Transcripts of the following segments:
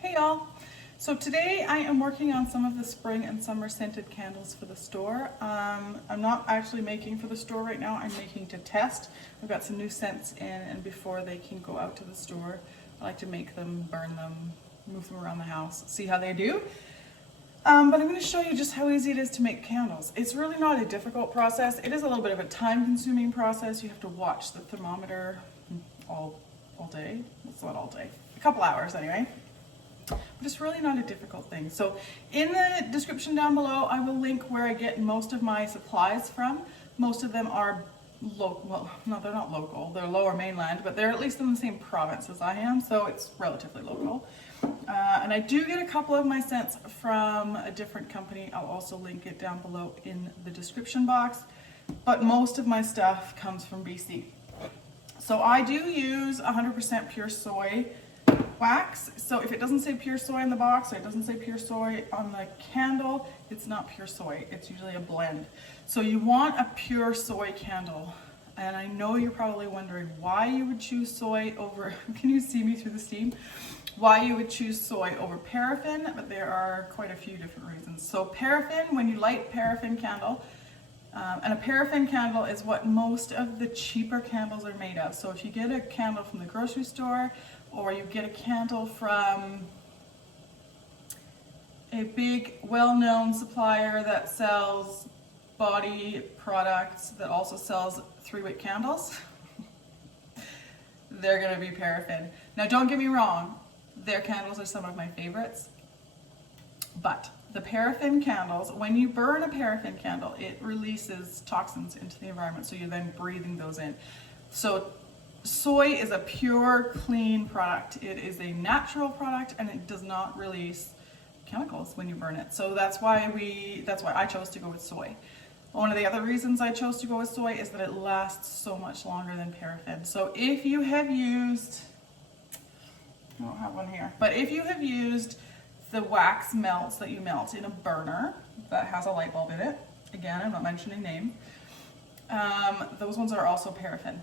Hey y'all! So today I am working on some of the spring and summer scented candles for the store. I'm not actually making for the store right now, I'm making to test. I've got some new scents in, and before they can go out to the store, I like to make them, burn them, move them around the house, see how they do. But I'm going to show you just how easy it is to make candles. It's really not a difficult process. It is a little bit of a time-consuming process. You have to watch the thermometer all day. It's not all day. A couple hours anyway. But it's really not a difficult thing. So in the description down below, I will link where I get most of my supplies from. Most of them are local. Well, no, they're not local. They're lower mainland, but they're at least in the same province as I am, so it's relatively local. And I do get a couple of my scents from a different company. I'll also link it down below in the description box. But most of my stuff comes from BC. So I do use 100% pure soy wax. So if it doesn't say pure soy in the box, or it doesn't say pure soy on the candle, it's not pure soy. It's usually a blend. So you want a pure soy candle. And I know you're probably wondering why you would choose soy over, can you see me through the steam? Why you would choose soy over paraffin, but there are quite a few different reasons. So paraffin, when you light paraffin candle, and a paraffin candle is what most of the cheaper candles are made of. So if you get a candle from the grocery store, or you get a candle from a big well-known supplier that sells body products that also sells 3-wick candles, they're going to be paraffin. Now don't get me wrong, their candles are some of my favorites, but the paraffin candles, when you burn a paraffin candle, it releases toxins into the environment, so you're then breathing those in. So soy is a pure, clean product. It is a natural product, and it does not release chemicals when you burn it. So that's why I chose to go with soy. One of the other reasons I chose to go with soy is that it lasts so much longer than paraffin. So if you have used, I don't have one here, but if you have used the wax melts that you melt in a burner that has a light bulb in it, again, I'm not mentioning names, those ones are also paraffin.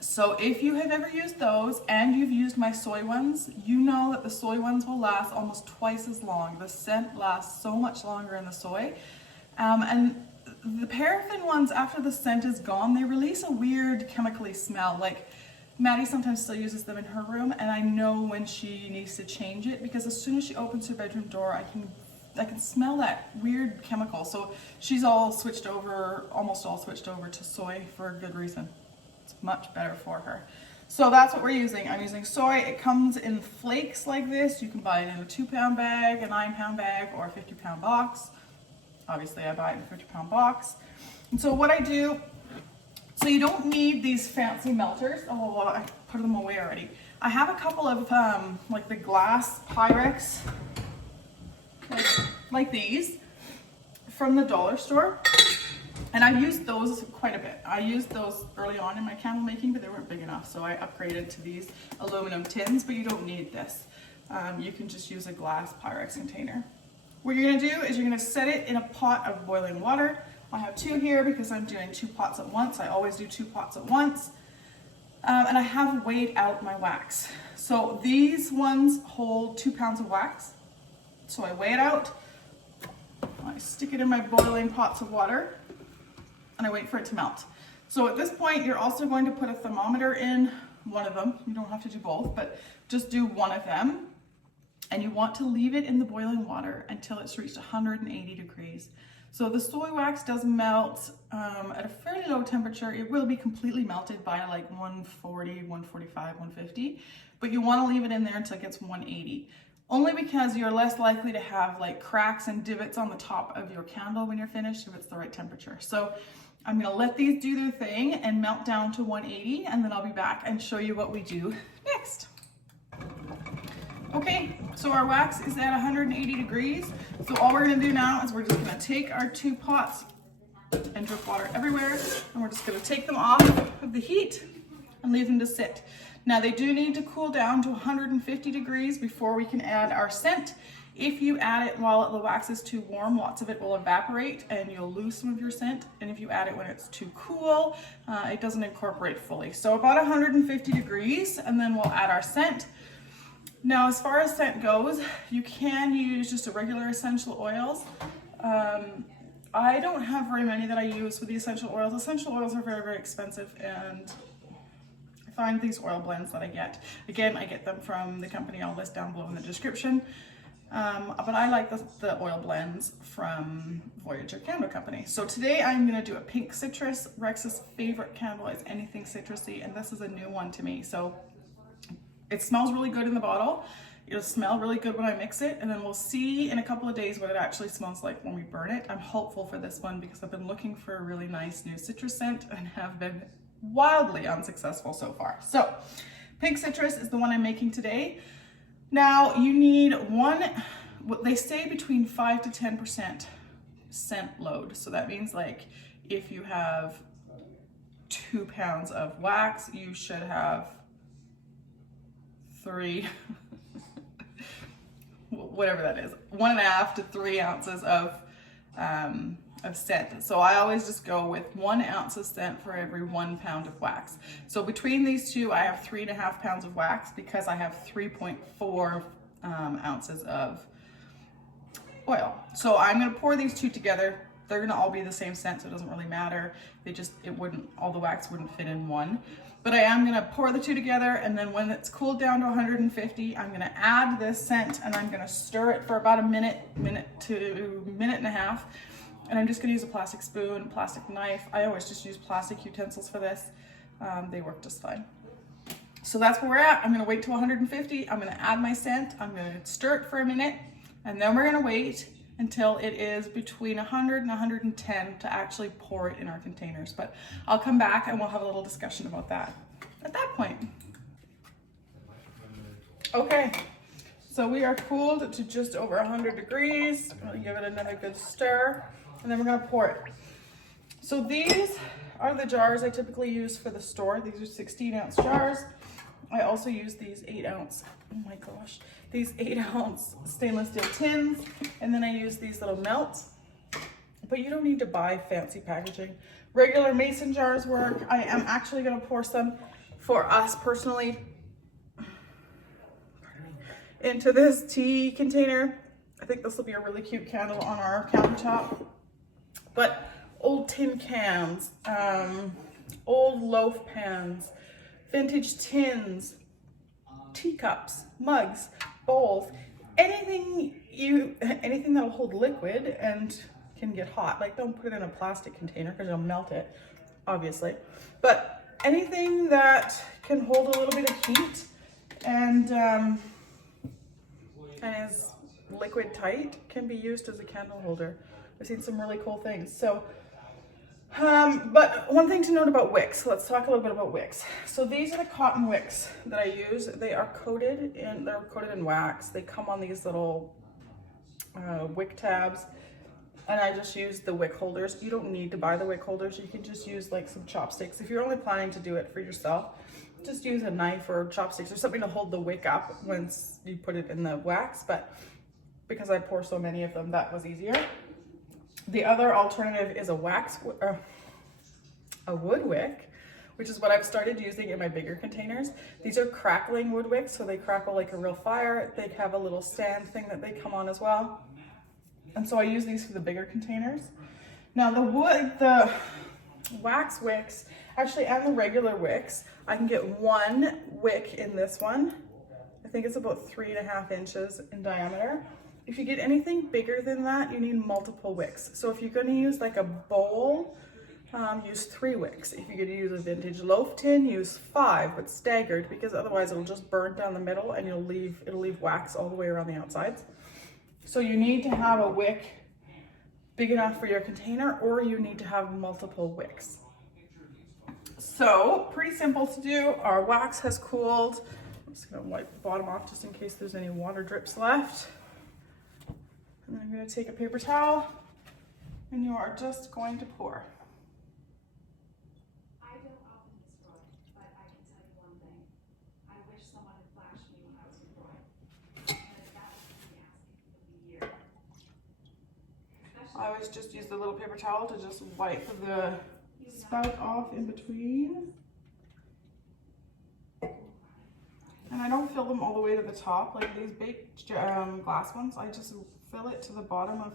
So if you have ever used those and you've used my soy ones, you know that the soy ones will last almost twice as long. The scent lasts so much longer in the soy. And the paraffin ones, after the scent is gone, they release a weird chemically smell. Like Maddie sometimes still uses them in her room, and I know when she needs to change it, because as soon as she opens her bedroom door, I can smell that weird chemical. So she's almost all switched over to soy for a good reason. It's much better for her. So that's what we're using. I'm using soy. It comes in flakes like this. You can buy it in a 2-pound bag, a 9-pound bag, or a 50-pound box. Obviously I buy it in a 50-pound box. And so what I do, so you don't need these fancy melters. Oh, well, I put them away already. I have a couple of like the glass Pyrex, like these, from the dollar store. And I've used those quite a bit. I used those early on in my candle making, but they weren't big enough. So I upgraded to these aluminum tins, but you don't need this. You can just use a glass Pyrex container. What you're gonna do is you're gonna set it in a pot of boiling water. I have 2 here because I'm doing 2 pots at once. I always do 2 pots at once. And I have weighed out my wax. So these ones hold 2 pounds of wax. So I weigh it out, I stick it in my boiling pots of water, and I wait for it to melt. So at this point, you're also going to put a thermometer in one of them. You don't have to do both, but just do one of them. And you want to leave it in the boiling water until it's reached 180 degrees. So the soy wax does melt at a fairly low temperature. It will be completely melted by like 140, 145, 150, but you want to leave it in there until it gets 180. Only because you're less likely to have like cracks and divots on the top of your candle when you're finished if it's the right temperature. So I'm gonna let these do their thing and melt down to 180, and then I'll be back and show you what we do next. Okay, so our wax is at 180 degrees. So all we're gonna do now is we're just gonna take our 2 pots and drip water everywhere, and we're just gonna take them off of the heat and leave them to sit. Now they do need to cool down to 150 degrees before we can add our scent. If you add it while the wax is too warm, lots of it will evaporate and you'll lose some of your scent. And if you add it when it's too cool, it doesn't incorporate fully. So about 150 degrees, and then we'll add our scent. Now, as far as scent goes, you can use just a regular essential oils. I don't have very many that I use with the essential oils. Essential oils are very, very expensive, and I find these oil blends that I get. Again, I get them from the company I'll list down below in the description. But I like the oil blends from Voyager Candle Company. So today I'm going to do a pink citrus. Rex's favorite candle is anything citrusy, and this is a new one to me. So it smells really good in the bottle. It'll smell really good when I mix it, and then we'll see in a couple of days what it actually smells like when we burn it. I'm hopeful for this one because I've been looking for a really nice new citrus scent and have been wildly unsuccessful so far. So pink citrus is the one I'm making today. Now you need they say between 5 to 10% scent load. So that means like if you have 2 pounds of wax, you should have 3, whatever that is, 1.5 to 3 ounces of scent. So I always just go with 1 ounce of scent for every 1 pound of wax. So between these two, I have 3.5 pounds of wax because I have 3.4 ounces of oil. So I'm going to pour these two together. They're going to all be the same scent, so it doesn't really matter. All the wax wouldn't fit in one. But I am going to pour the two together, and then when it's cooled down to 150, I'm going to add this scent, and I'm going to stir it for about a minute to minute and a half. And I'm just going to use a plastic spoon, plastic knife. I always just use plastic utensils for this. They work just fine. So that's where we're at. I'm going to wait till 150. I'm going to add my scent. I'm going to stir it for a minute, and then we're going to wait until it is between 100 and 110 to actually pour it in our containers. But I'll come back and we'll have a little discussion about that at that point. Okay, so we are cooled to just over 100 degrees. I'll give it another good stir, and then we're gonna pour it. So these are the jars I typically use for the store. These are 16-ounce jars. I also use these 8-ounce, oh my gosh, these 8-ounce stainless steel tins, and then I use these little melts. But you don't need to buy fancy packaging. Regular mason jars work. I am actually gonna pour some for us personally into this tea container. I think this will be a really cute candle on our countertop. But old tin cans, old loaf pans, vintage tins, teacups, mugs, bowls, anything that'll hold liquid and can get hot. Like, don't put it in a plastic container because it'll melt it, obviously. But anything that can hold a little bit of heat and is liquid tight can be used as a candle holder. I've seen some really cool things. So but one thing to note about wicks, let's talk a little bit about wicks. So these are the cotton wicks that I use. They're coated in wax. They come on these little wick tabs, and I just use the wick holders. You don't need to buy the wick holders. You can just use like some chopsticks. If you're only planning to do it for yourself, just use a knife or chopsticks or something to hold the wick up once you put it in the wax. But because I pour so many of them, that was easier. The other alternative is a wood wick, which is what I've started using in my bigger containers. These are crackling wood wicks, so they crackle like a real fire. They have a little stand thing that they come on as well. And so I use these for the bigger containers. Now the wax wicks, actually, and the regular wicks, I can get one wick in this one. I think it's about 3.5 inches in diameter. If you get anything bigger than that, you need multiple wicks. So if you're going to use like a bowl, use 3 wicks. If you're going to use a vintage loaf tin, use 5, but staggered, because otherwise it'll just burn down the middle and it'll leave wax all the way around the outsides. So you need to have a wick big enough for your container, or you need to have multiple wicks. So pretty simple to do. Our wax has cooled. I'm just going to wipe the bottom off just in case there's any water drips left. And then I'm going to take a paper towel, and you are just going to pour. I don't often destroy, but I can tell you one thing. I wish someone had flashed me when I was deployed. Because that was the nasty of the year. I always just use the little paper towel to just wipe the spout off in between. And I don't fill them all the way to the top like these baked glass ones. I just fill it to the bottom of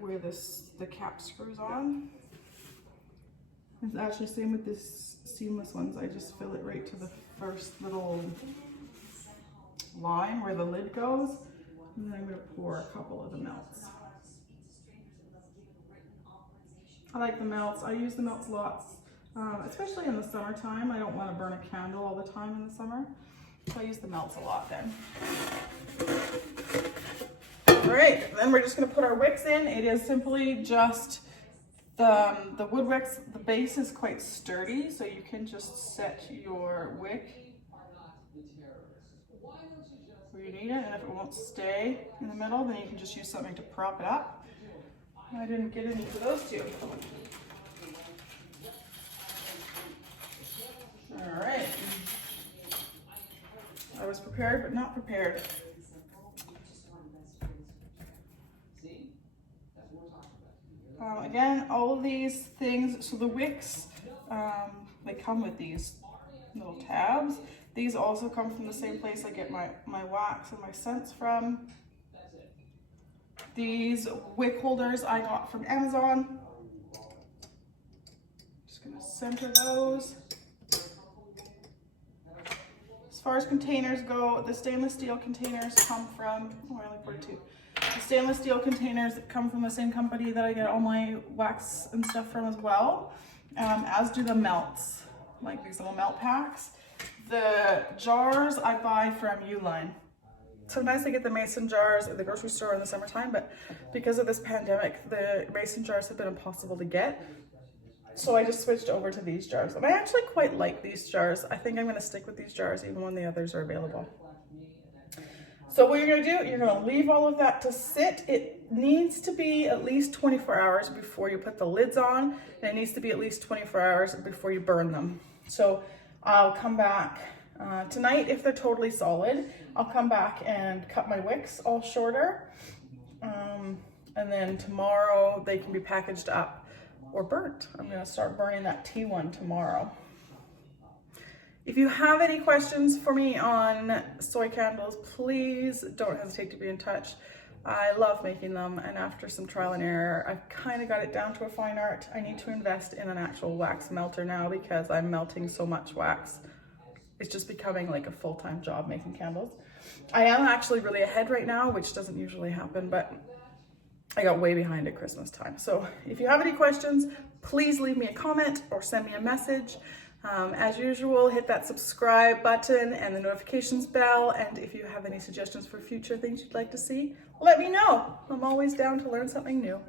where the cap screws on. It's actually same with this seamless ones. I just fill it right to the first little line where the lid goes, and then I'm going to pour a couple of the melts. I like the melts. I use the melts lots, especially in the summertime. I don't want to burn a candle all the time in the summer, so I use the melts a lot then. All right, then we're just going to put our wicks in. It is simply just the wood wicks. The base is quite sturdy, so you can just set your wick where you need it, and if it won't stay in the middle, then you can just use something to prop it up. I didn't get any for those two. All right. I was prepared, but not prepared. Again, all of these things, so the wicks, they come with these little tabs. These also come from the same place I get my wax and my scents from. These wick holders I got from Amazon. Just gonna center those. As far as containers go, the stainless steel containers come from, oh, I only poured two. The stainless steel containers come from the same company that I get all my wax and stuff from as well, as do the melts, like these little melt packs. The jars I buy from Uline. Sometimes I get the mason jars at the grocery store in the summertime, but because of this pandemic, the mason jars have been impossible to get. So I just switched over to these jars. And I actually quite like these jars. I think I'm going to stick with these jars even when the others are available. So what you're going to do, you're going to leave all of that to sit. It needs to be at least 24 hours before you put the lids on, and it needs to be at least 24 hours before you burn them. So I'll come back tonight if they're totally solid. I'll come back and cut my wicks all shorter, and then tomorrow they can be packaged up or burnt. I'm going to start burning that T1 tomorrow. If you have any questions for me on soy candles, please don't hesitate to be in touch. I love making them, and after some trial and error, I've kind of got it down to a fine art. I need to invest in an actual wax melter now because I'm melting so much wax. It's just becoming like a full-time job making candles. I am actually really ahead right now, which doesn't usually happen, but I got way behind at Christmas time. So if you have any questions, please leave me a comment or send me a message. As usual, hit that subscribe button and the notifications bell. And if you have any suggestions for future things you'd like to see, let me know. I'm always down to learn something new.